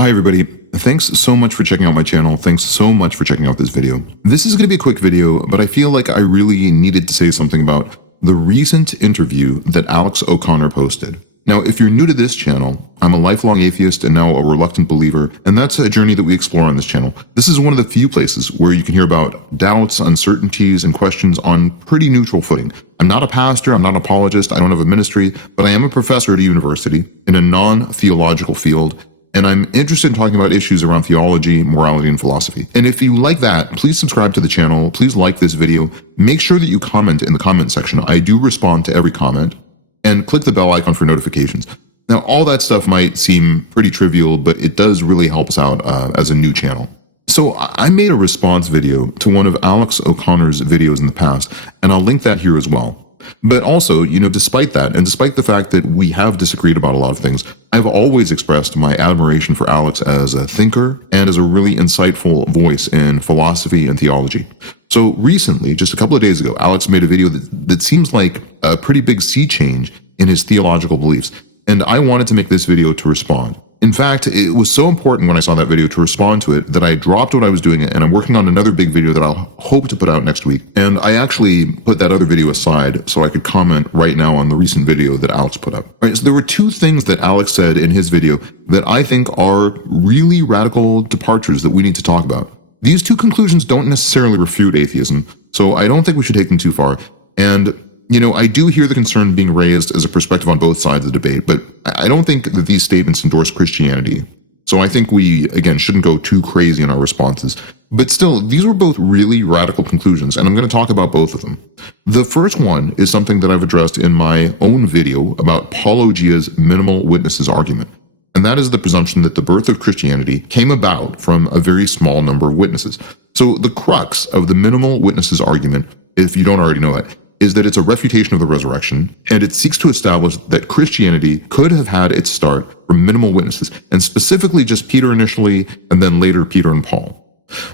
Hi everybody, thanks so much for checking out my channel, thanks so much for checking out this video. This is going to be a quick video, but I feel like I really needed to say something about the recent interview that Alex O'Connor posted. Now, if you're new to this channel, I'm a lifelong atheist and now a reluctant believer, and that's a journey that we explore on this channel. This is one of the few places where you can hear about doubts, uncertainties, and questions on pretty neutral footing. I'm not a pastor, I'm not an apologist, I don't have a ministry, but I am a professor at a university in a non-theological field, and I'm interested in talking about issues around theology, morality, and philosophy. And if you like that, please subscribe to the channel, please like this video, make sure that you comment in the comment section. I do respond to every comment, and click the bell icon for notifications. Now, all that stuff might seem pretty trivial, but it does really help us out as a new channel. So I made a response video to one of Alex O'Connor's videos in the past, and I'll link that here as well. But also, despite that, and despite the fact that we have disagreed about a lot of things, I've always expressed my admiration for Alex as a thinker and as a really insightful voice in philosophy and theology. So recently, just a couple of days ago, Alex made a video that seems like a pretty big sea change in his theological beliefs, and I wanted to make this video to respond. In fact, it was so important when I saw that video to respond to it that I dropped what I was doing and I'm working on another big video that I'll hope to put out next week. And I actually put that other video aside so I could comment right now on the recent video that Alex put up. All right, so there were two things that Alex said in his video that I think are really radical departures that we need to talk about. These two conclusions don't necessarily refute atheism, so I don't think we should take them too far. And I do hear the concern being raised as a perspective on both sides of the debate, but I don't think that these statements endorse Christianity. So I think we, again, shouldn't go too crazy in our responses. But still, these were both really radical conclusions, and I'm going to talk about both of them. The first one is something that I've addressed in my own video about Paulogia's minimal witnesses argument. And that is the presumption that the birth of Christianity came about from a very small number of witnesses. So the crux of the minimal witnesses argument, if you don't already know it, is that it's a refutation of the resurrection, and it seeks to establish that Christianity could have had its start from minimal witnesses, and specifically just Peter initially, and then later Peter and Paul.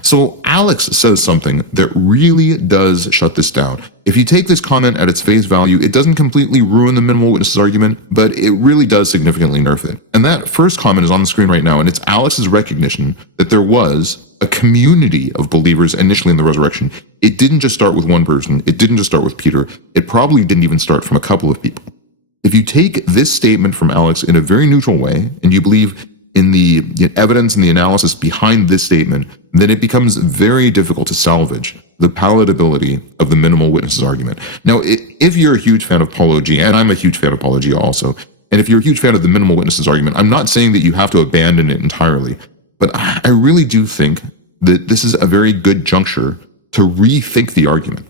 So Alex says something that really does shut this down. If you take this comment at its face value, it doesn't completely ruin the minimal witnesses argument, but it really does significantly nerf it. And that first comment is on the screen right now, and it's Alex's recognition that there was a community of believers initially in the resurrection. It didn't just start with one person. It didn't just start with Peter. It probably didn't even start from a couple of people. If you take this statement from Alex in a very neutral way, and you believe in the evidence and the analysis behind this statement, then it becomes very difficult to salvage the palatability of the minimal witnesses argument. Now, if you're a huge fan of Paulogia, and I'm a huge fan of Paulogia also, and if you're a huge fan of the minimal witnesses argument, I'm not saying that you have to abandon it entirely, but I really do think that this is a very good juncture to rethink the argument.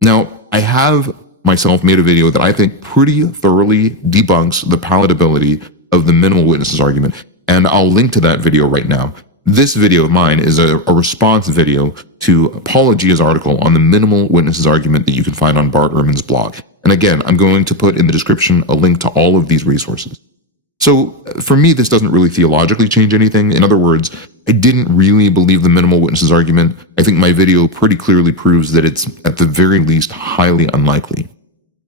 Now, I have myself made a video that I think pretty thoroughly debunks the palatability of the minimal witnesses argument, and I'll link to that video right now. This video of mine is a response video to Paulogia's article on the minimal witnesses argument that you can find on Bart Ehrman's blog. And again, I'm going to put in the description a link to all of these resources. So for me, this doesn't really theologically change anything. In other words, I didn't really believe the minimal witnesses argument. I think my video pretty clearly proves that it's at the very least highly unlikely.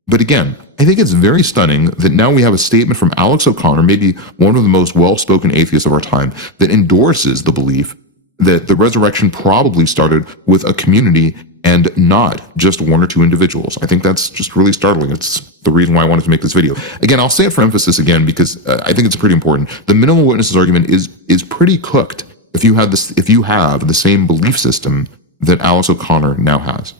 But again, I think it's very stunning that now we have a statement from Alex O'Connor, maybe one of the most well-spoken atheists of our time, that endorses the belief that the resurrection probably started with a community and not just one or two individuals. I think that's just really startling. It's the reason why I wanted to make this video. Again, I'll say it for emphasis again because I think it's pretty important. The minimal witnesses argument is pretty cooked if you have the same belief system that Alex O'Connor now has.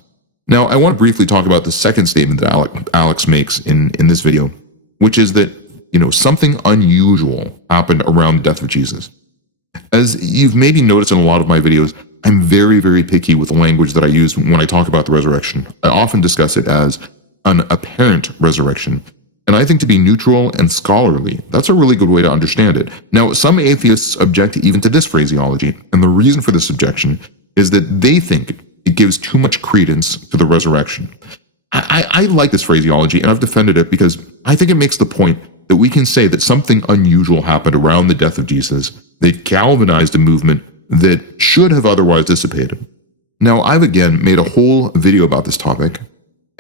Now, I want to briefly talk about the second statement that Alex makes in this video, which is that, something unusual happened around the death of Jesus. As you've maybe noticed in a lot of my videos, I'm very, very picky with the language that I use when I talk about the resurrection. I often discuss it as an apparent resurrection. And I think to be neutral and scholarly, that's a really good way to understand it. Now, some atheists object even to this phraseology, and the reason for this objection is that they think it gives too much credence to the resurrection. I like this phraseology, and I've defended it because I think it makes the point that we can say that something unusual happened around the death of Jesus that galvanized a movement that should have otherwise dissipated. Now, I've again made a whole video about this topic,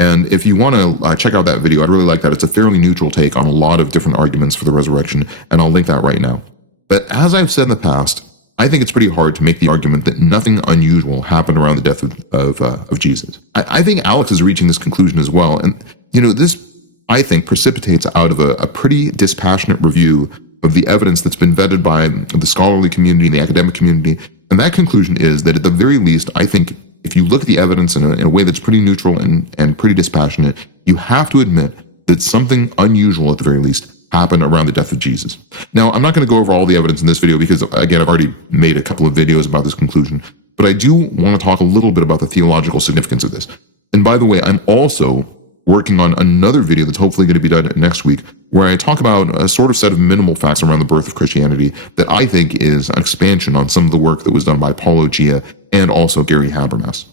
and if you want to check out that video, I'd really like that. It's a fairly neutral take on a lot of different arguments for the resurrection, and I'll link that right now. But as I've said in the past, I think it's pretty hard to make the argument that nothing unusual happened around the death of Jesus. I think Alex is reaching this conclusion as well. And, this, I think, precipitates out of a pretty dispassionate review of the evidence that's been vetted by the scholarly community and the academic community. And that conclusion is that at the very least, I think if you look at the evidence in a way that's pretty neutral and pretty dispassionate, you have to admit that something unusual at the very least happened around the death of Jesus. Now, I'm not going to go over all the evidence in this video because, again, I've already made a couple of videos about this conclusion, but I do want to talk a little bit about the theological significance of this. And by the way, I'm also working on another video that's hopefully going to be done next week, where I talk about a sort of set of minimal facts around the birth of Christianity that I think is an expansion on some of the work that was done by Paulogia and also Gary Habermas.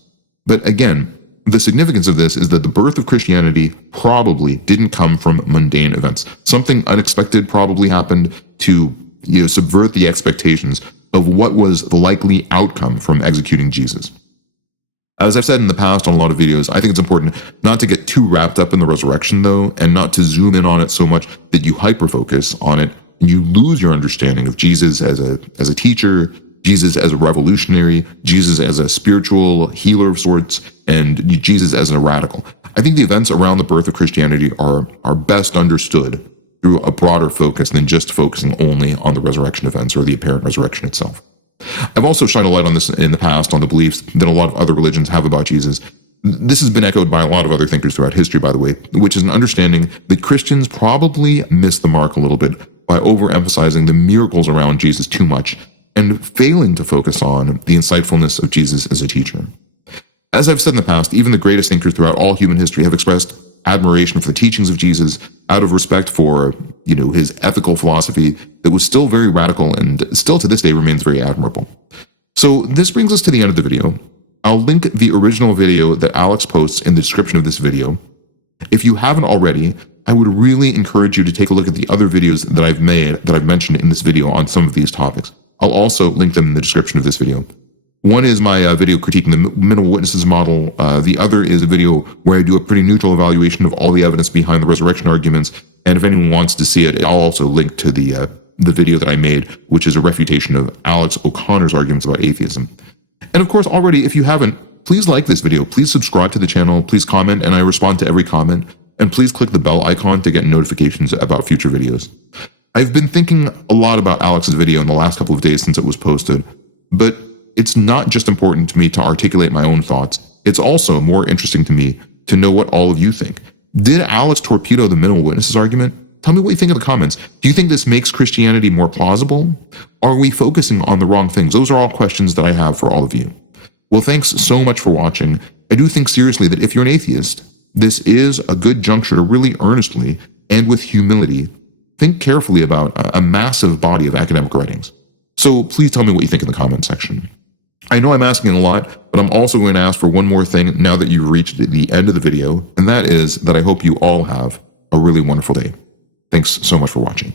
But again, the significance of this is that the birth of Christianity probably didn't come from mundane events. Something unexpected probably happened to subvert the expectations of what was the likely outcome from executing Jesus. As I've said in the past on a lot of videos, I think it's important not to get too wrapped up in the resurrection, though, and not to zoom in on it so much that you hyper-focus on it and you lose your understanding of Jesus as a teacher, Jesus as a revolutionary, Jesus as a spiritual healer of sorts, and Jesus as a radical. I think the events around the birth of Christianity are best understood through a broader focus than just focusing only on the resurrection events or the apparent resurrection itself. I've also shined a light on this in the past on the beliefs that a lot of other religions have about Jesus. This has been echoed by a lot of other thinkers throughout history, by the way, which is an understanding that Christians probably missed the mark a little bit by overemphasizing the miracles around Jesus too much and failing to focus on the insightfulness of Jesus as a teacher. As I've said in the past, even the greatest thinkers throughout all human history have expressed admiration for the teachings of Jesus out of respect for, his ethical philosophy that was still very radical and still to this day remains very admirable. So this brings us to the end of the video. I'll link the original video that Alex posts in the description of this video. If you haven't already, I would really encourage you to take a look at the other videos that I've made that I've mentioned in this video on some of these topics. I'll also link them in the description of this video. One is my video critiquing the minimal witnesses model. The other is a video where I do a pretty neutral evaluation of all the evidence behind the resurrection arguments. And if anyone wants to see it, I'll also link to the video that I made, which is a refutation of Alex O'Connor's arguments about atheism. And of course, already, if you haven't, please like this video, please subscribe to the channel, please comment, and I respond to every comment. And please click the bell icon to get notifications about future videos. I've been thinking a lot about Alex's video in the last couple of days since it was posted, but it's not just important to me to articulate my own thoughts. It's also more interesting to me to know what all of you think. Did Alex torpedo the minimal witnesses argument? Tell me what you think in the comments. Do you think this makes Christianity more plausible? Are we focusing on the wrong things? Those are all questions that I have for all of you. Well, thanks so much for watching. I do think seriously that if you're an atheist, this is a good juncture to really earnestly and with humility think carefully about a massive body of academic writings. So please tell me what you think in the comment section. I know I'm asking a lot, but I'm also going to ask for one more thing now that you've reached the end of the video, and that is that I hope you all have a really wonderful day. Thanks so much for watching.